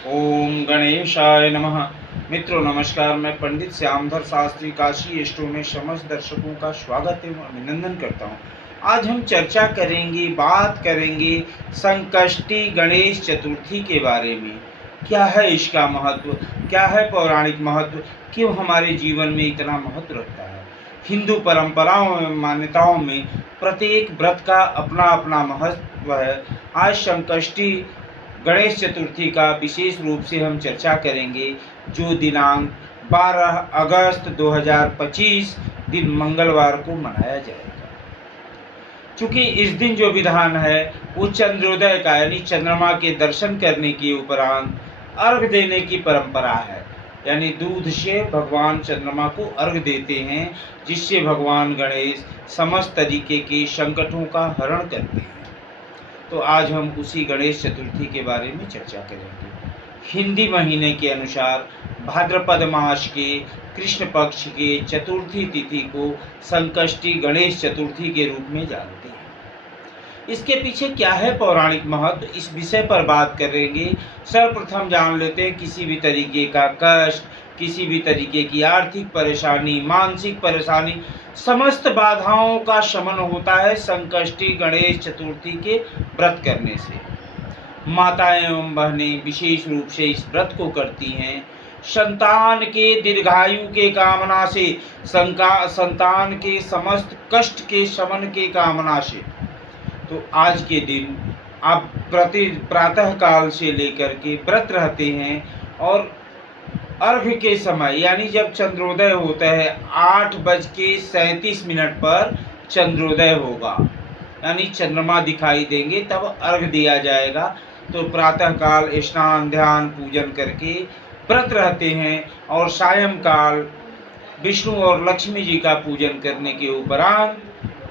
ओम गणेशाय नमः। मित्रों नमस्कार, मैं पंडित श्यामधर शास्त्री काशी स्टोर में समस्त दर्शकों का स्वागत एवं अभिनंदन करता हूँ। आज हम चर्चा करेंगे, बात करेंगे संकष्टी गणेश चतुर्थी के बारे में। क्या है इसका महत्व, क्या है पौराणिक महत्व, क्यों हमारे जीवन में इतना महत्व रखता है। हिंदू परंपराओं एवं मान्यताओं में प्रत्येक व्रत का अपना अपना महत्व है। आज संकष्टी गणेश चतुर्थी का विशेष रूप से हम चर्चा करेंगे, जो दिनांक 12 अगस्त 2025 दिन मंगलवार को मनाया जाएगा। चूँकि इस दिन जो विधान है वो चंद्रोदय का यानी चंद्रमा के दर्शन करने के उपरांत अर्घ देने की परंपरा है। यानी दूध से भगवान चंद्रमा को अर्घ देते हैं, जिससे भगवान गणेश समस्त तरीके के संकटों का हरण करते हैं। तो आज हम उसी गणेश चतुर्थी के बारे में चर्चा करेंगे। हिंदी महीने के अनुसार भाद्रपद मास के कृष्ण पक्ष के चतुर्थी तिथि को संकष्टी गणेश चतुर्थी के रूप में जानते हैं। इसके पीछे क्या है पौराणिक महत्व, इस विषय पर बात करेंगे। सर्वप्रथम जान लेते हैं किसी भी तरीके का कष्ट, किसी भी तरीके की आर्थिक परेशानी, मानसिक परेशानी, समस्त बाधाओं का शमन होता है संकष्टी गणेश चतुर्थी के व्रत करने से। माताएं एवं बहनें विशेष रूप से इस व्रत को करती हैं संतान के दीर्घायु के कामना से, संतान के समस्त कष्ट के शमन के कामना से। तो आज के दिन आप प्रातः काल से लेकर के व्रत रहते हैं और अर्घ के समय यानी जब चंद्रोदय होता है 8:37 पर चंद्रोदय होगा, यानी चंद्रमा दिखाई देंगे तब अर्घ दिया जाएगा। तो प्रातः काल स्नान ध्यान पूजन करके व्रत रहते हैं और सायंकाल विष्णु और लक्ष्मी जी का पूजन करने के उपरांत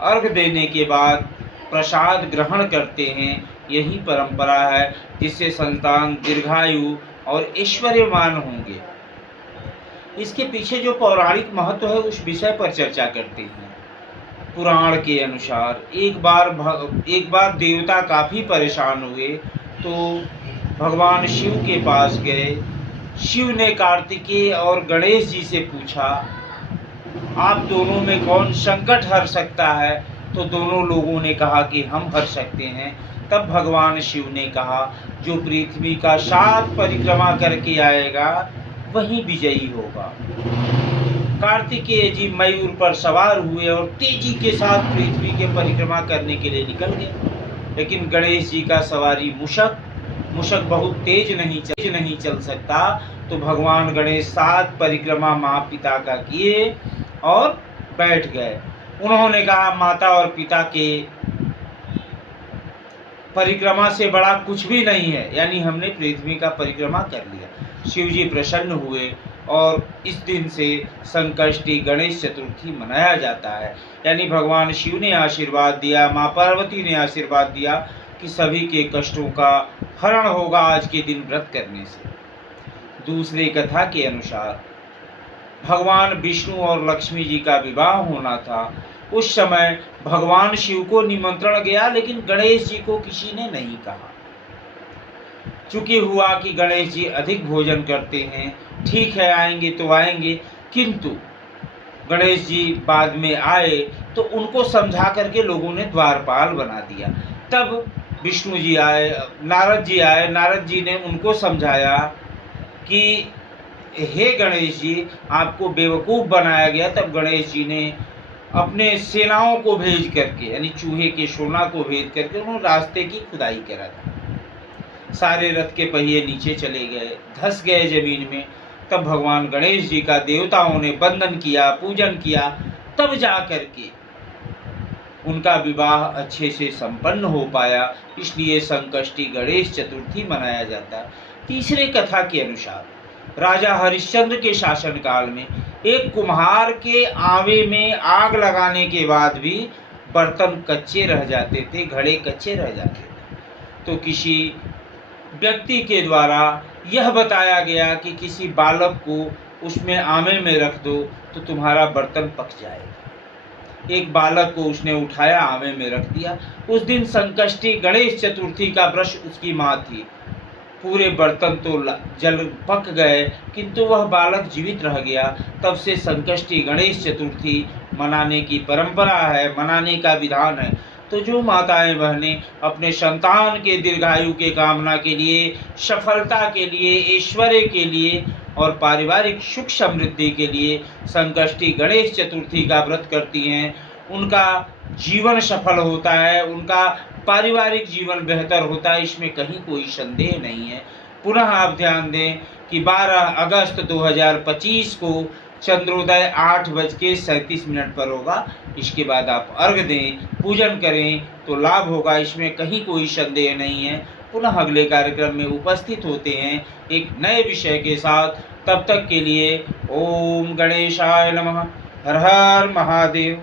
अर्घ देने के बाद प्रसाद ग्रहण करते हैं। यही परंपरा है जिससे संतान दीर्घायु और ऐश्वर्यवान होंगे। इसके पीछे जो पौराणिक महत्व है उस विषय पर चर्चा करते हैं। पुराण के अनुसार एक बार देवता काफ़ी परेशान हुए तो भगवान शिव के पास गए। शिव ने कार्तिकेय और गणेश जी से पूछा, आप दोनों में कौन संकट हर सकता है। तो दोनों लोगों ने कहा कि हम हर सकते हैं। तब भगवान शिव ने कहा, जो पृथ्वी का 7 परिक्रमा करके आएगा वही विजयी होगा। कार्तिकेय जी मयूर पर सवार हुए और तेजी के साथ पृथ्वी के परिक्रमा करने के लिए निकल गए। लेकिन गणेश जी का सवारी मूषक बहुत तेज नहीं चल सकता। तो भगवान गणेश 7 परिक्रमा माँ पिता का किए और बैठ गए। उन्होंने कहा, माता और पिता के परिक्रमा से बड़ा कुछ भी नहीं है, यानी हमने पृथ्वी का परिक्रमा कर लिया। शिव जी प्रसन्न हुए और इस दिन से संकष्टी गणेश चतुर्थी मनाया जाता है। यानी भगवान शिव ने आशीर्वाद दिया, माँ पार्वती ने आशीर्वाद दिया कि सभी के कष्टों का हरण होगा आज के दिन व्रत करने से। दूसरी कथा के अनुसार भगवान विष्णु और लक्ष्मी जी का विवाह होना था। उस समय भगवान शिव को निमंत्रण गया, लेकिन गणेश जी को किसी ने नहीं कहा। चूँकि हुआ कि गणेश जी अधिक भोजन करते हैं, ठीक है आएंगे तो आएंगे, किंतु गणेश जी बाद में आए तो उनको समझा करके लोगों ने द्वारपाल बना दिया। तब विष्णु जी आए, नारद जी ने उनको समझाया कि हे गणेश जी, आपको बेवकूफ़ बनाया गया। तब गणेश जी ने अपने सेनाओं को भेज करके, यानी चूहे के सोना को भेज करके उन्होंने रास्ते की खुदाई करा था। सारे रथ के पहिए नीचे चले गए, धंस गए जमीन में। तब भगवान गणेश जी का देवताओं ने वंदन किया, पूजन किया, तब जा करके उनका विवाह अच्छे से संपन्न हो पाया। इसलिए संकष्टी गणेश चतुर्थी मनाया जाता है। तीसरे कथा के अनुसार राजा हरिश्चंद्र के शासनकाल में एक कुम्हार के आवे में आग लगाने के बाद भी बर्तन कच्चे रह जाते थे, घड़े कच्चे रह जाते थे। तो किसी व्यक्ति के द्वारा यह बताया गया कि किसी बालक को उसमें आमे में रख दो तो तुम्हारा बर्तन पक जाएगा। एक बालक को उसने उठाया, आमे में रख दिया। उस दिन संकष्टी गणेश चतुर्थी का व्रत उसकी माँ थी। पूरे बर्तन तो जल पक गए, किंतु वह बालक जीवित रह गया। तब से संकष्टी गणेश चतुर्थी मनाने की परंपरा है, मनाने का विधान है। तो जो माताएं बहनें अपने संतान के दीर्घायु के कामना के लिए, सफलता के लिए, ऐश्वर्य के लिए और पारिवारिक सुख समृद्धि के लिए संकष्टी गणेश चतुर्थी का व्रत करती हैं, उनका जीवन सफल होता है, उनका पारिवारिक जीवन बेहतर होता है, इसमें कहीं कोई संदेह नहीं है। पुनः आप ध्यान दें कि 12 अगस्त 2025 को चंद्रोदय 8:37 पर होगा। इसके बाद आप अर्घ दें, पूजन करें तो लाभ होगा, इसमें कहीं कोई संदेह नहीं है। पुनः अगले कार्यक्रम में उपस्थित होते हैं एक नए विषय के साथ। तब तक के लिए ओम गणेशाय नमः। हर हर महादेव।